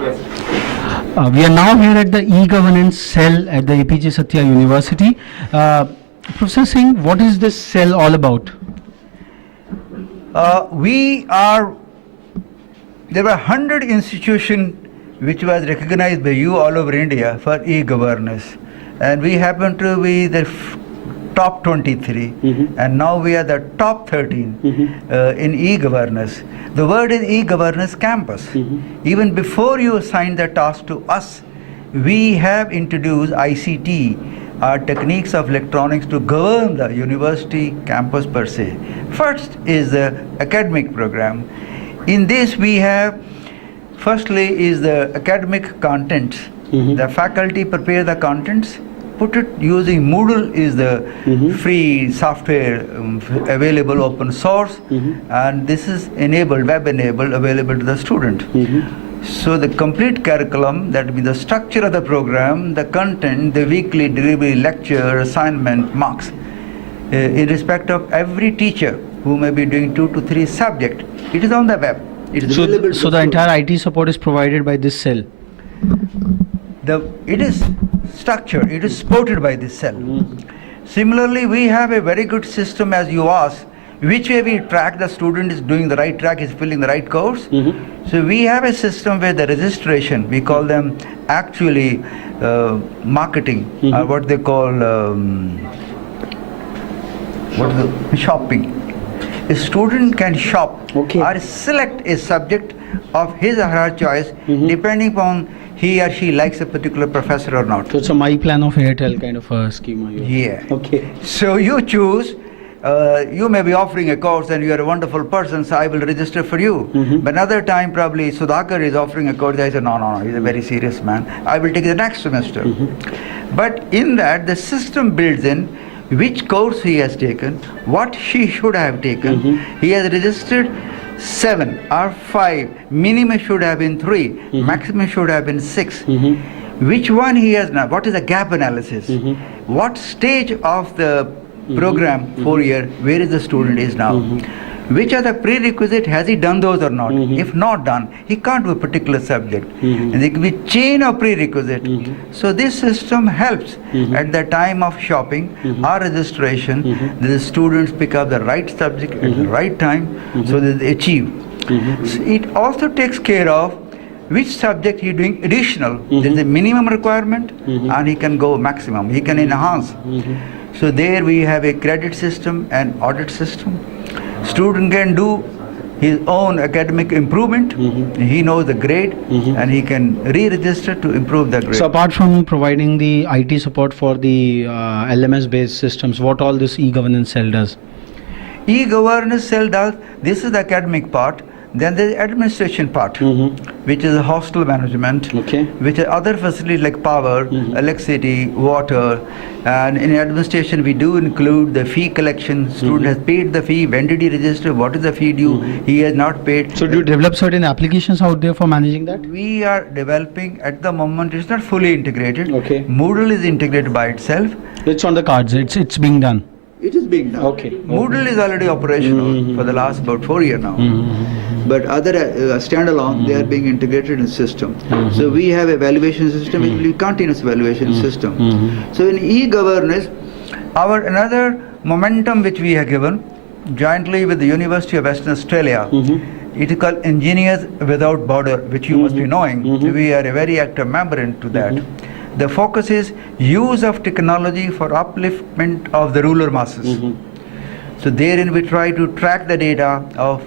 We are now here at the e-governance cell at the APJ Satya University. Professor Singh, what is this cell all about? There were 100 institutions which was recognized by you all over India for e-governance, and we happen to be the top 23, and now we are the top 13 in e-governance. The word is e-governance campus. Even before you assigned the task to us, we have introduced ICT, our techniques of electronics, to govern the university campus per se. First is the academic program. In this we have, firstly is the academic contents. The faculty prepare the contents, put it using Moodle is the free software available open source, and this is enabled, web enabled, available to the student. So the complete curriculum, that means the structure of the program, the content, the weekly delivery, lecture, assignment, marks, in respect of every teacher who may be doing 2 to 3 subjects, it is on the web. It is available. So the entire IT support is provided by this cell. It is structured, it is supported by this cell. Similarly, we have a very good system, as you asked, which way we track the student is doing the right track, is filling the right course. So we have a system where the registration, we call them actually marketing, or what they call shopping. A student can shop or select a subject of his or her choice depending upon he or she likes a particular professor or not. So it's a My Plan of Airtel kind of a schema. Yeah. Okay. So you choose, you may be offering a course and you are a wonderful person, so I will register for you. But another time probably Sudhakar is offering a course, I say, no, he's a very serious man, I will take the next semester. But in that, the system builds in which course he has taken, what she should have taken. He has registered 7 or 5, minimum should have been 3, maximum should have been 6. Which one he has now, what is the gap analysis? What stage of the program, 4 year, where is the student is now? Which are the prerequisites, has he done those or not? If not done, he can't do a particular subject. And there can be chain of prerequisite. So this system helps at the time of shopping or registration, the students pick up the right subject at the right time, so that they achieve. So it also takes care of which subject he is doing additional. There is a minimum requirement and he can go maximum, he can enhance. So there we have a credit system and audit system. Student can do his own academic improvement. He knows the grade and he can re-register to improve the grade. So apart from providing the IT support for the LMS based systems, what all this e-governance cell does? E-governance cell does, this is the academic part. Then there is administration part, which is hostel management, which are other facilities like power, electricity, water. And in administration, we do include the fee collection. Student has paid the fee. When did he register? What is the fee due? He has not paid. So do you develop certain applications out there for managing that? We are developing at the moment. It's not fully integrated. Moodle is integrated by itself. It's on the cards. It's being done. It is being done. Moodle is already operational for the last about 4 years now. But other standalone, they are being integrated in system. So we have a evaluation system, which will be continuous evaluation system. So in e-governance, our another momentum which we have given jointly with the University of Western Australia, it is called Engineers Without Border, which you must be knowing. We are a very active member into that. The focus is use of technology for upliftment of the rural masses. So therein we try to track the data of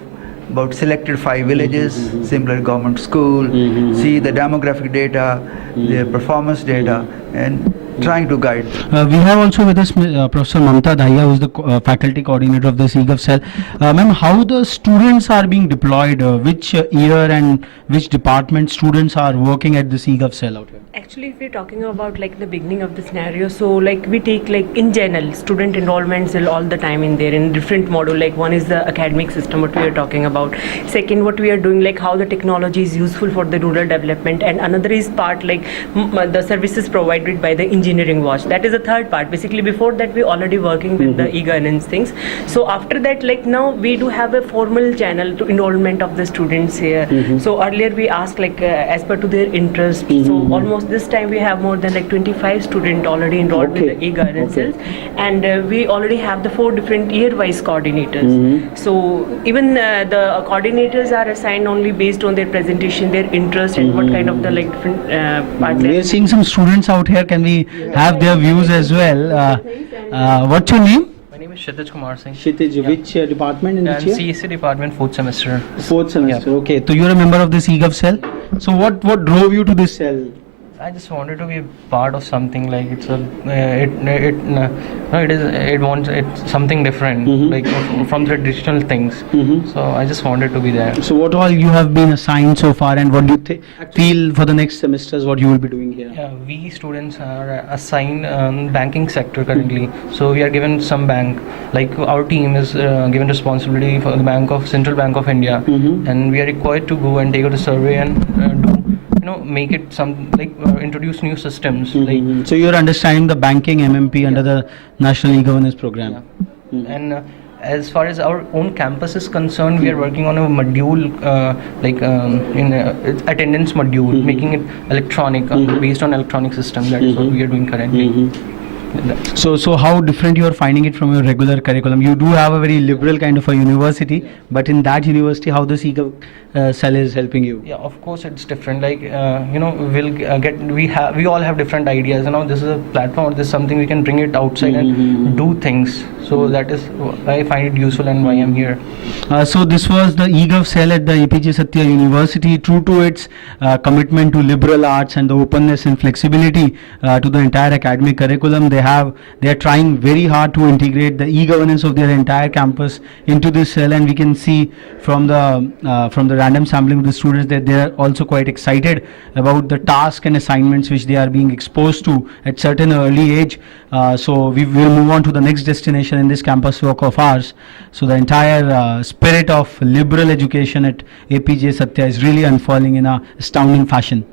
about selected 5 villages, similar government school, see the demographic data, the performance data, and trying to guide. We have also with us Professor Mamta Dahiya, who is the faculty coordinator of this eGov cell. Ma'am, how the students are being deployed, which year and which department students are working at this eGov cell out here? Actually, if we're talking about like the beginning of the scenario, so like we take like in general student enrollments all the time in there in different module. Like one is the academic system, what we are talking about. Second, what we are doing, like how the technology is useful for the rural development, and another is part like the services provided by the engineering engineering watch. That is the third part. Basically, before that, we already working with the e-governance things. So after that, like now we do have a formal channel to enrollment of the students here. So earlier we asked like as per to their interest. So almost this time we have more than like 25 students already enrolled with the e-governance cells, and we already have the 4 different year-wise coordinators. So even the coordinators are assigned only based on their presentation, their interest, and what kind of the like different parts. We are seeing some students out here. Can we have their views as well? What's your name? My name is Kshitij Kumar Singh. Kshitij, which department in And which year? CEC department, 4th semester. Fourth semester. Okay, so you're a member of this eGov cell. So what drove you to this cell? I just wanted to be a part of something like it's it's something different, like from traditional things. So I just wanted to be there. So what all you have been assigned so far, and what do you feel for the next semesters? What you will be doing here? Yeah, we students are assigned banking sector currently. So we are given some bank. Like our team is given responsibility for the Central Bank of India, and we are required to go and take out a survey and do. Make it some like introduce new systems like. So you're understanding the banking MMP under the National E-Governance Program. And as far as our own campus is concerned, we are working on a module attendance module, making it electronic based on electronic system. That is what we are doing currently. So how different you are finding it from your regular curriculum? You do have a very liberal kind of a university, but in that university, how the eGov cell is helping you? Yeah, of course it's different. Like we all have different ideas. This is a platform. This is something we can bring it outside and do things. So that is why I find it useful and why I'm here. So this was the eGov cell at the APJ Satya University, true to its commitment to liberal arts and the openness and flexibility to the entire academic curriculum. They are trying very hard to integrate the e-governance of their entire campus into this cell, and we can see from the random sampling of the students that they are also quite excited about the task and assignments which they are being exposed to at certain early age. So we will move on to the next destination in this campus walk of ours. So the entire spirit of liberal education at APJ Satya is really unfurling in a astounding fashion.